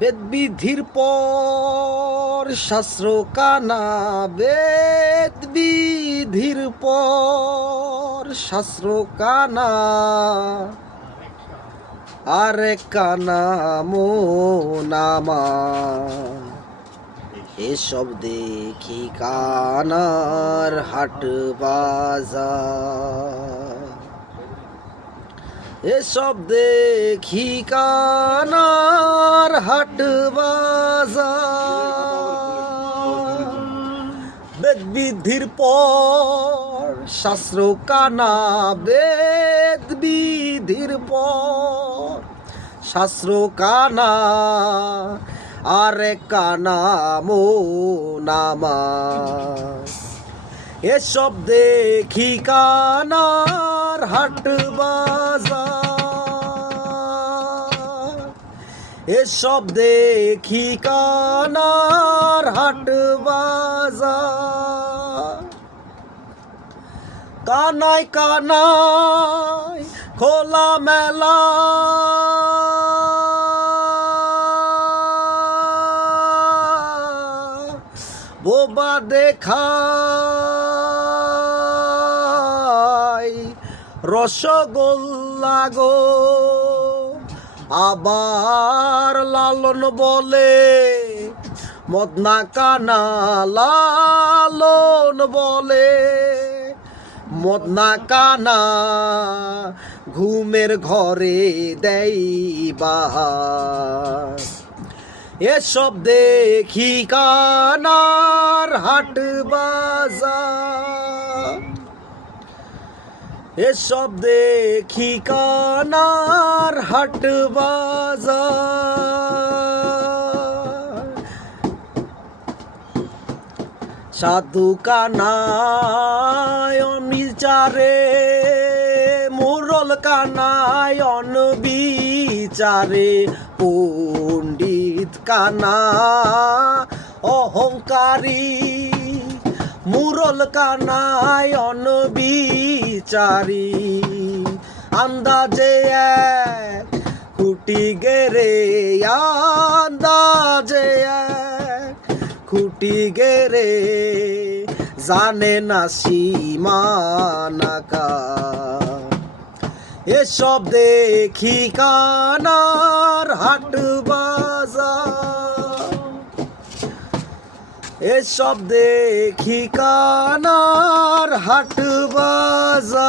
বেদবিধির পর শাস্ত্র কানা, বেদবিধির পর শাস্ত্র কানা, আরে কানা মন আমার। এসব দেখি কানার হাট বাজার, এসব দেখি কানার হাট বাজার। বেদবিধির পর শাস্ত্র কানা, বেদবিধির পর শাস্ত্র কানা, আরে কানা মন আমার। এসব দেখি কানার হাট বাজার, এসব দেখি কানার হাট বাজার। কানাই কানাই খোলা মেলা, বোবা দেখাই রসগোল্লা গো। আবার লালন বলে মদনা কানা, লালন বলে মদনা কানা, ঘুমের ঘরে দেইবা। এসব দেখি কানার হাট বাজার, এসব দেখি কানার হাট বাজার। সাধু কানায় অনিচারে, মুরল কানায় অনবিচারে, পণ্ডিত কানা অহংকারী, মুরল কানায় অনবিচারী। আন্দাজে এক খুঁটি গেরে, আন্দাজে এক খুঁটি গেরে, জানে না সীমানাকা। এসব দেখি কানার হাট বাজার, এসব দেখি কানার হাট বাজার।